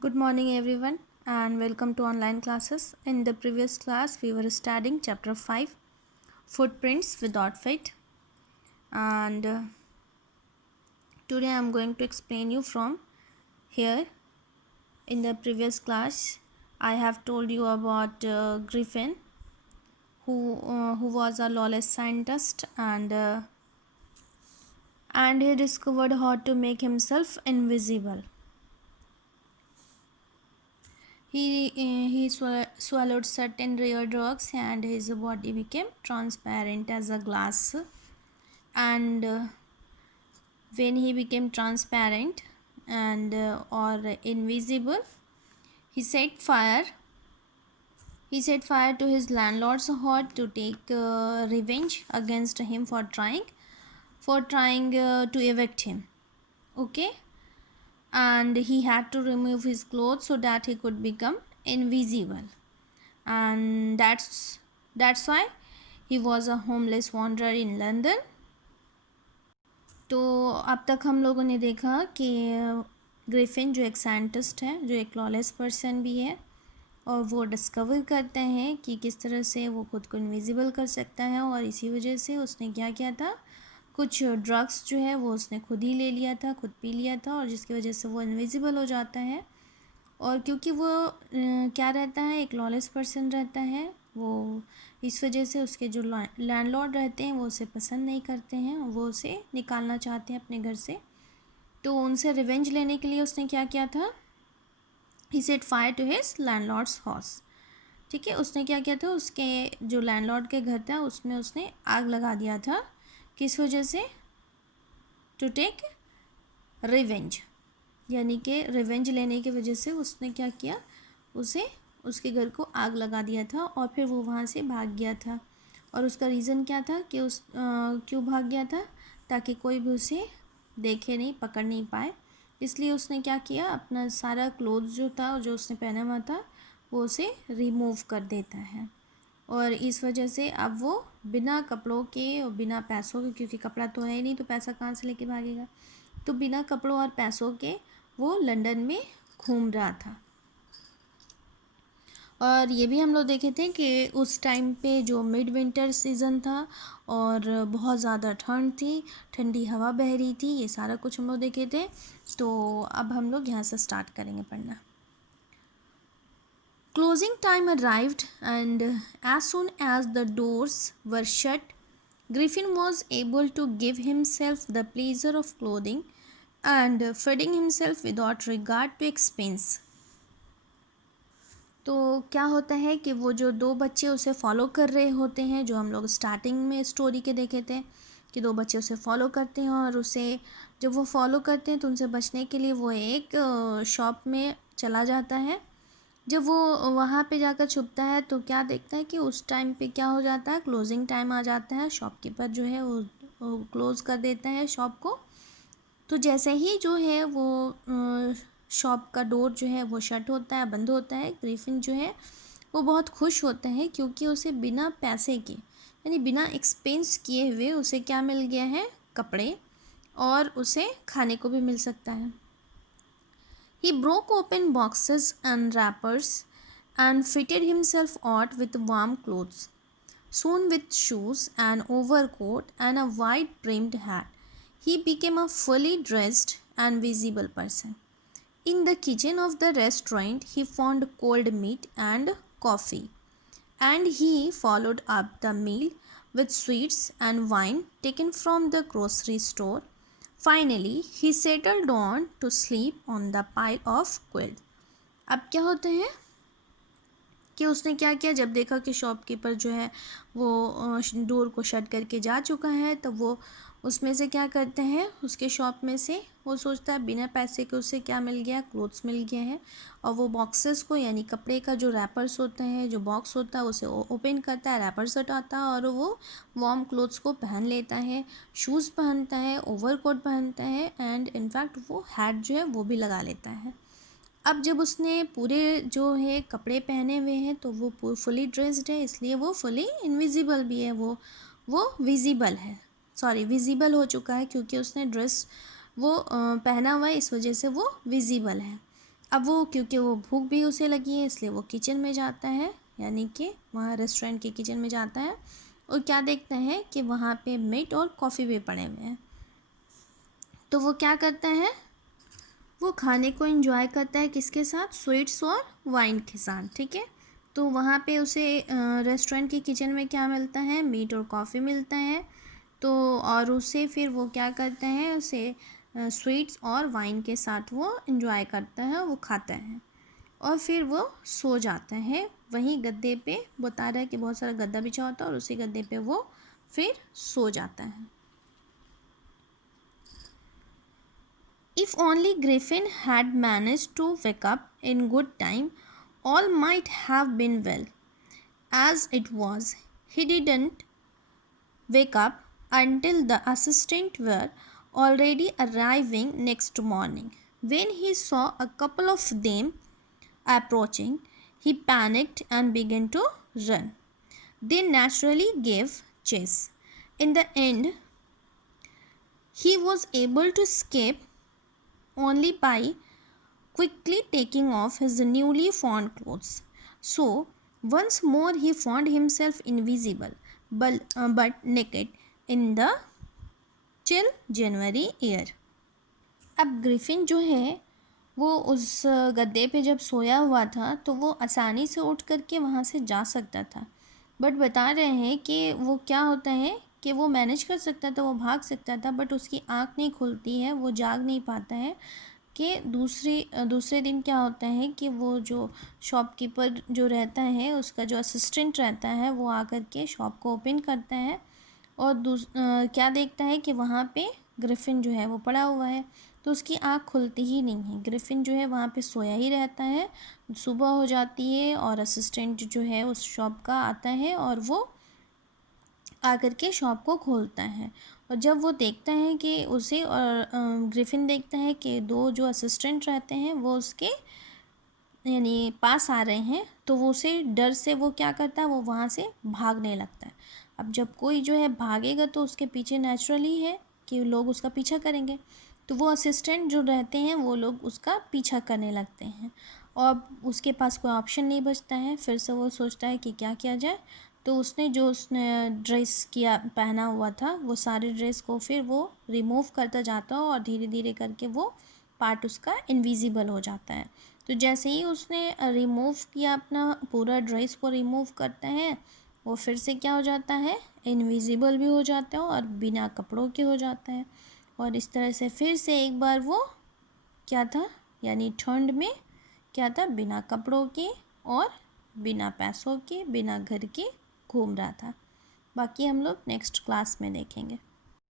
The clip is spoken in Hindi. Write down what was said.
Good morning, everyone, and welcome to online classes. In the previous class, we were studying chapter 5 Footprints Without Feet, and today I am going to explain you from here. In the previous class, I have told you about Griffin, who was a lawless scientist, and he discovered how to make himself invisible. He swallowed certain rare drugs and his body became transparent as a glass. And when he became transparent and or invisible, he set fire. He set fire to his landlord's hut to take revenge against him for trying to evict him. Okay, and he had to remove his clothes so that he could become invisible. And that's why he was a homeless wanderer in London. तो अब तक हम लोगों ने देखा कि ग्रिफिन जो एक साइंटिस्ट है, जो एक लॉलेस पर्सन भी है, और वो डिस्कवर करते हैं कि किस तरह से वो खुद को इनविजिबल कर सकता है। और इसी वजह से उसने क्या किया था, कुछ ड्रग्स जो है वो उसने खुद ही ले लिया था, खुद पी लिया था, और जिसकी वजह से वो इनविजिबल हो जाता है। और क्योंकि वो क्या रहता है, एक लॉलेस पर्सन रहता है, वो इस वजह से उसके जो लैंडलॉर्ड रहते हैं वो उसे पसंद नहीं करते हैं, वो उसे निकालना चाहते हैं अपने घर से। तो उनसे रिवेंज लेने के लिए उसने क्या किया था, he set fire to his landlord's house. ठीक है, उसने क्या किया था, उसके जो लैंडलॉर्ड के घर था उसमें उसने आग लगा दिया था। किस वजह से, टू टेक रिवेंज, यानी कि रिवेंज लेने की वजह से उसने क्या किया, उसे उसके घर को आग लगा दिया था और फिर वो वहाँ से भाग गया था। और उसका रीज़न क्या था कि क्यों भाग गया था, ताकि कोई भी उसे देखे नहीं, पकड़ नहीं पाए। इसलिए उसने क्या किया, अपना सारा क्लोथ्स जो था, जो उसने पहना हुआ था, वो उसे रिमूव कर देता है। और इस वजह से अब वो बिना कपड़ों के और बिना पैसों के, क्योंकि कपड़ा तो है ही नहीं तो पैसा कहाँ से लेके भागेगा, तो बिना कपड़ों और पैसों के वो लंदन में घूम रहा था। और ये भी हम लोग देखे थे कि उस टाइम पे जो मिड विंटर सीज़न था और बहुत ज़्यादा ठंड थी, ठंडी हवा बह रही थी, ये सारा कुछ हम लोग देखे थे। तो अब हम लोग यहाँ से स्टार्ट करेंगे पढ़ना। Closing time arrived, and as soon as the doors were shut, Griffin was able to give himself the pleasure of clothing and feeding himself without regard to expense. तो क्या होता है कि वो जो दो बच्चे उसे फॉलो कर रहे होते हैं, जो हम लोग स्टार्टिंग में स्टोरी के देखे थे कि दो बच्चे उसे फॉलो करते हैं, और उसे जब वो फॉलो करते हैं तो उनसे बचने के लिए वो एक शॉप में चला जाता है। जब वो वहाँ पे जाकर छुपता है तो क्या देखता है कि उस टाइम पे क्या हो जाता है, क्लोजिंग टाइम आ जाता है। शॉपकीपर जो है वो क्लोज़ कर देता है शॉप को। तो जैसे ही जो है वो शॉप का डोर जो है वो शट होता है, बंद होता है, ग्रिफिन जो है वो बहुत खुश होता है, क्योंकि उसे बिना पैसे के, यानी बिना एक्सपेंस किए हुए उसे क्या मिल गया है, कपड़े, और उसे खाने को भी मिल सकता है। He broke open boxes and wrappers and fitted himself out with warm clothes. Soon, with shoes, an overcoat, and a wide brimmed hat, he became a fully dressed and visible person. In the kitchen of the restaurant, he found cold meat and coffee, and he followed up the meal with sweets and wine taken from the grocery store. Finally, he settled down to sleep on the pile of quilts. अब क्या होता है कि उसने क्या किया, जब देखा कि शॉपकीपर जो है वो डोर को शट करके जा चुका है, तब वो उसमें से क्या करते हैं, उसके शॉप में से वो सोचता है बिना पैसे के उसे क्या मिल गया, क्लोथ्स मिल गया है। और वो बॉक्सेस को, यानी कपड़े का जो रैपर्स होता है, जो बॉक्स होता है, उसे ओपन करता है, रैपर्स हटाता है और वो वार्म क्लोथ्स को पहन लेता है, शूज़ पहनता है, ओवरकोट पहनता है, एंड इनफैक्ट वो हैट जो है वो भी लगा लेता है। अब जब उसने पूरे जो है कपड़े पहने हुए हैं तो वो फुली ड्रेस्ड है, इसलिए वो फुली इनविजिबल भी है, वो विजिबल है, सॉरी विजिबल हो चुका है, क्योंकि उसने ड्रेस वो पहना हुआ है, इस वजह से वो विजिबल है। अब वो क्योंकि वो भूख भी उसे लगी है इसलिए वो किचन में जाता है, यानी कि वहाँ रेस्टोरेंट के किचन में जाता है और क्या देखता है कि वहाँ पे मीट और कॉफ़ी भी पड़े हुए हैं। तो वो क्या करता है, वो खाने को एंजॉय करता है किसके साथ, स्वीट्स और वाइन के साथ, ठीक है। तो वहाँ पे उसे रेस्टोरेंट के किचन में क्या मिलता है, मीट और कॉफ़ी मिलता है। तो और उसे फिर वो क्या करता है, उसे स्वीट्स और वाइन के साथ वो एंजॉय करता है, वो खाता है और फिर वो सो जाता है वहीं गद्दे पे। बता रहा है कि बहुत सारा गद्दा बिछा होता है और उसी गद्दे पे वो फिर सो जाता है। If only Griffin had managed to wake up in good time, all might have been well. As it was, he didn't wake up until the assistants were already arriving next morning. When he saw a couple of them approaching, he panicked and began to run. They naturally gave chase. In the end, he was able to escape only by quickly taking off his newly found clothes. So, once more he found himself invisible but naked in the chill January air. अब ग्रिफिन जो है वो उस गद्दे पे जब सोया हुआ था तो वो आसानी से उठ करके वहाँ से जा सकता था, बट बता रहे हैं कि वो क्या होता है कि वो मैनेज कर सकता था, वो भाग सकता था, बट उसकी आँख नहीं खुलती है, वो जाग नहीं पाता है। कि दूसरे दिन क्या होता है कि वो जो शॉपकीपर जो रहता है उसका जो असिस्टेंट रहता है वो आकर के शॉप को ओपन करता है और क्या देखता है कि वहाँ पे ग्रिफिन जो है वो पड़ा हुआ है। तो उसकी आँख खुलती ही नहीं है, ग्रिफिन जो है वहाँ पे सोया ही रहता है। सुबह हो जाती है और असिस्टेंट जो है उस शॉप का आता है और वो आकर के शॉप को खोलता है। और जब वो देखता है कि उसे और ग्रिफिन देखता है कि दो जो असिस्टेंट रहते हैं वो उसके यानी पास आ रहे हैं, तो वो उसे डर से वो क्या करता है, वो वहाँ से भागने लगता है। अब जब कोई जो है भागेगा तो उसके पीछे नेचुरली है कि लोग उसका पीछा करेंगे, तो वो असिस्टेंट जो रहते हैं वो लोग उसका पीछा करने लगते हैं और उसके पास कोई ऑप्शन नहीं बचता है। फिर से वो सोचता है कि क्या किया जाए, तो उसने ड्रेस किया पहना हुआ था वो सारे ड्रेस को फिर वो रिमूव करता जाता है और धीरे धीरे करके वो पार्ट उसका इनविजिबल हो जाता है। तो जैसे ही उसने रिमूव किया, अपना पूरा ड्रेस को रिमूव करता है, वो फिर से क्या हो जाता है, इनविजिबल भी हो जाता है और बिना कपड़ों के हो जाता है। और इस तरह से फिर से एक बार वो क्या था, यानी ठंड में क्या था, बिना कपड़ों के और बिना पैसों के बिना घर के घूम रहा था। बाकी हम लोग नेक्स्ट क्लास में देखेंगे।